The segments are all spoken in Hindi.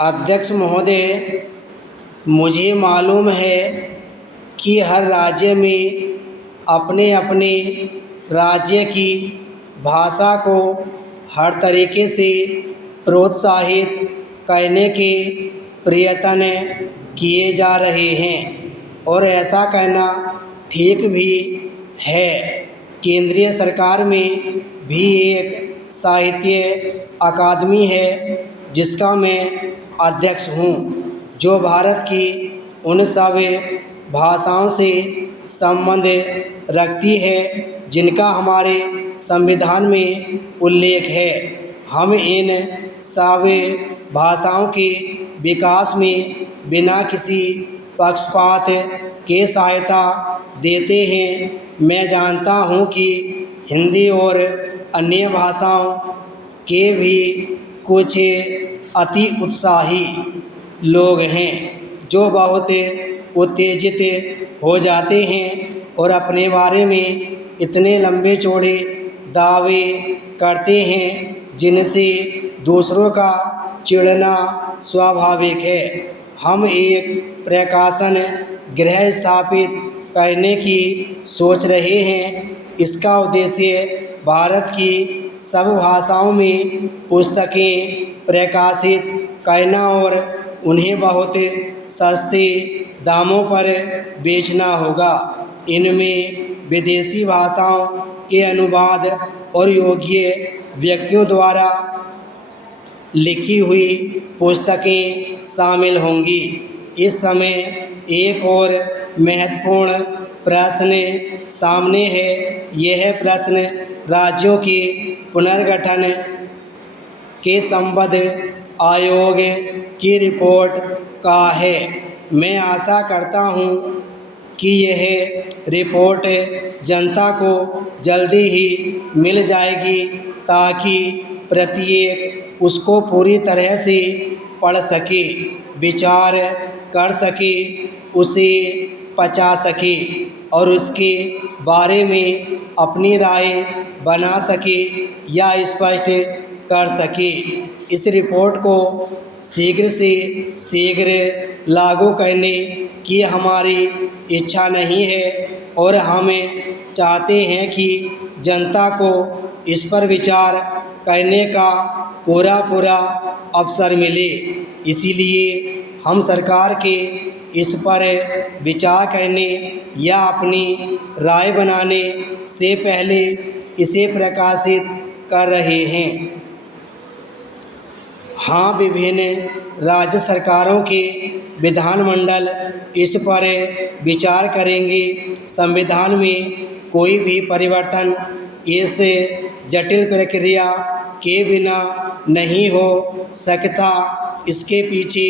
अध्यक्ष महोदय, मुझे मालूम है कि हर राज्य में अपने अपने राज्य की भाषा को हर तरीके से प्रोत्साहित करने के प्रयत्न किए जा रहे हैं और ऐसा करना ठीक भी है। केंद्रीय सरकार में भी एक साहित्य अकादमी है जिसका मैं अध्यक्ष हूँ, जो भारत की उन सब भाषाओं से संबंध रखती है जिनका हमारे संविधान में उल्लेख है। हम इन सब भाषाओं के विकास में बिना किसी पक्षपात के सहायता देते हैं। मैं जानता हूँ कि हिंदी और अन्य भाषाओं के भी कुछ अति उत्साही लोग हैं जो बहुत उत्तेजित हो जाते हैं और अपने बारे में इतने लंबे चौड़े दावे करते हैं जिनसे दूसरों का चिढ़ना स्वाभाविक है। हम एक प्रकाशन गृह स्थापित करने की सोच रहे हैं। इसका उद्देश्य भारत की सब भाषाओं में पुस्तकें प्रकाशित करना और उन्हें बहुत सस्ते दामों पर बेचना होगा। इनमें विदेशी भाषाओं के अनुवाद और योग्य व्यक्तियों द्वारा लिखी हुई पुस्तकें शामिल होंगी। इस समय एक और महत्वपूर्ण प्रश्न सामने है। यह प्रश्न राज्यों के पुनर्गठन के संबद्ध आयोग की रिपोर्ट का है। मैं आशा करता हूँ कि यह रिपोर्ट जनता को जल्दी ही मिल जाएगी ताकि प्रत्येक उसको पूरी तरह से पढ़ सके, विचार कर सके, उसे पचा सके और उसके बारे में अपनी राय बना सके या स्पष्ट कर सके। इस रिपोर्ट को शीघ्र से शीघ्र लागू करने की हमारी इच्छा नहीं है और हम चाहते हैं कि जनता को इस पर विचार करने का पूरा अवसर मिले। इसीलिए हम सरकार के इस पर विचार करने या अपनी राय बनाने से पहले इसे प्रकाशित कर रहे हैं। हाँ, विभिन्न राज्य सरकारों के विधानमंडल इस पर विचार करेंगे। संविधान में कोई भी परिवर्तन इस जटिल प्रक्रिया के बिना नहीं हो सकता। इसके पीछे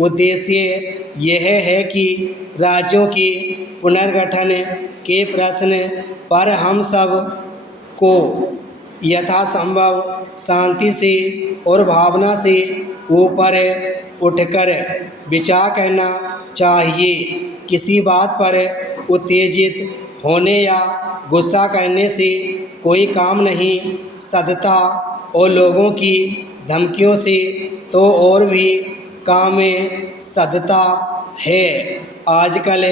उद्देश्य यह है कि राज्यों के पुनर्गठन के प्रश्न पर हम सब को यथासंभव शांति से और भावना से ऊपर उठकर विचार करना चाहिए। किसी बात पर उत्तेजित होने या गुस्सा करने से कोई काम नहीं सधता और लोगों की धमकियों से तो और भी काम सधता है। आजकल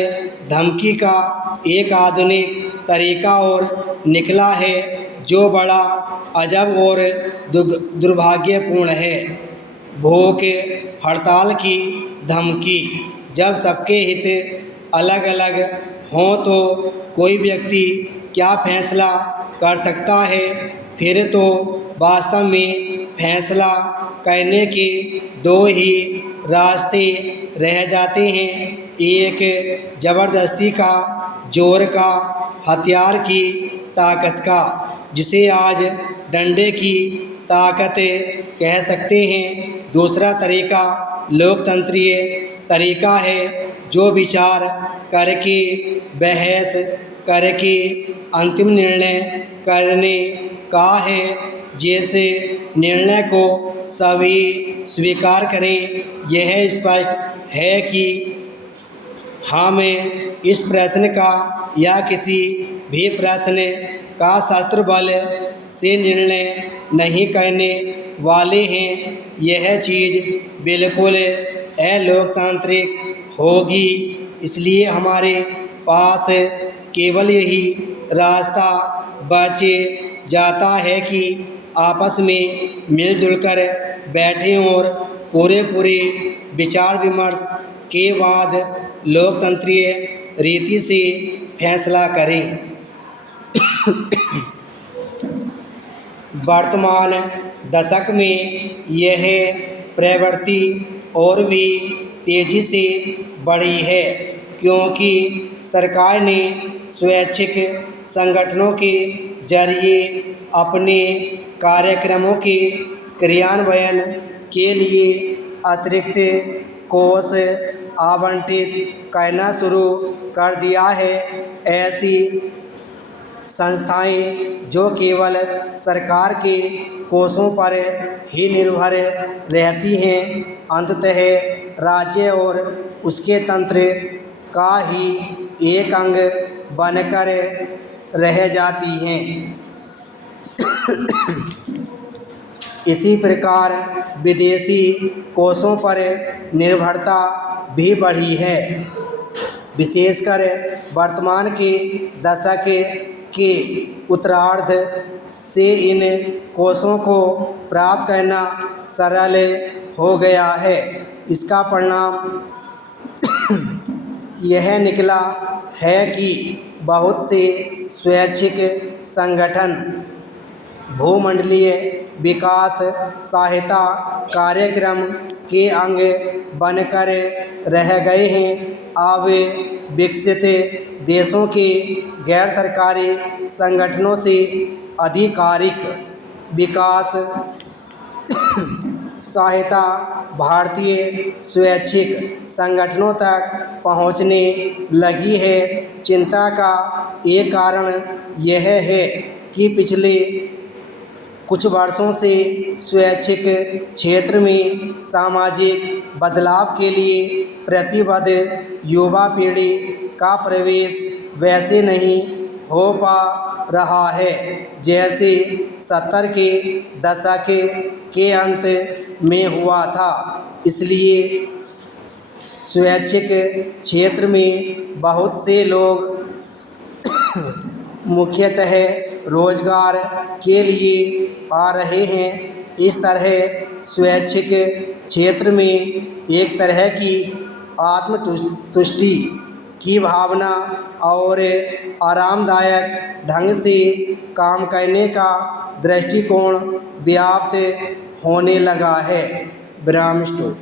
धमकी का एक आधुनिक तरीका और निकला है जो बड़ा अजब और दुर्भाग्यपूर्ण है। भूख हड़ताल की धमकी। जब सबके हित अलग अलग हों तो कोई व्यक्ति क्या फैसला कर सकता है? फिर तो वास्तव में फैसला करने के दो ही रास्ते रह जाते हैं। एक ज़बरदस्ती का, जोर का, हथियार की ताकत का, जिसे आज डंडे की ताकत कह सकते हैं। दूसरा तरीका लोकतंत्रीय तरीका है जो विचार करके, बहस करके अंतिम निर्णय करने का है। जैसे निर्णय को सभी स्वीकार करें। यह स्पष्ट है कि हम इस प्रश्न का या किसी भी प्रश्न का शस्त्र बल से निर्णय नहीं करने वाले हैं, यह चीज़ बिल्कुल अलोकतांत्रिक होगी। इसलिए हमारे पास केवल यही रास्ता बच जाता है कि आपस में मिलजुल कर बैठें और पूरे विचार विमर्श के बाद लोकतंत्रीय रीति से फैसला करें। वर्तमान दशक में यह प्रवृत्ति और भी तेज़ी से बढ़ी है, क्योंकि सरकार ने स्वैच्छिक संगठनों के जरिए अपने कार्यक्रमों के क्रियान्वयन के लिए अतिरिक्त कोष आवंटित करना शुरू कर दिया है। ऐसी संस्थाएं जो केवल सरकार के कोषों पर ही निर्भर रहती हैं, अंततः राज्य और उसके तंत्र का ही एक अंग बनकर रह जाती हैं। इसी प्रकार विदेशी कोषों पर निर्भरता भी बढ़ी है। विशेषकर वर्तमान के दशक के उत्तरार्ध से इन कोषों को प्राप्त करना सरल हो गया है। इसका परिणाम यह निकला है कि बहुत से स्वैच्छिक संगठन भूमंडलीय विकास सहायता कार्यक्रम के अंग बनकर रह गए हैं। अब विकसित देशों के गैर सरकारी संगठनों से आधिकारिक विकास सहायता भारतीय स्वैच्छिक संगठनों तक पहुंचने लगी है। चिंता का एक कारण यह है कि पिछले कुछ वर्षों से स्वैच्छिक क्षेत्र में सामाजिक बदलाव के लिए प्रतिबद्ध युवा पीढ़ी का प्रवेश वैसे नहीं हो पा रहा है जैसे 70 के दशक के अंत में हुआ था। इसलिए स्वैच्छिक क्षेत्र में बहुत से लोग मुख्यतः रोजगार के लिए आ रहे हैं। इस तरह स्वैच्छिक क्षेत्र में एक तरह की आत्मतुष्टि की भावना और आरामदायक ढंग से काम करने का दृष्टिकोण व्याप्त होने लगा है। विराम स्टॉप।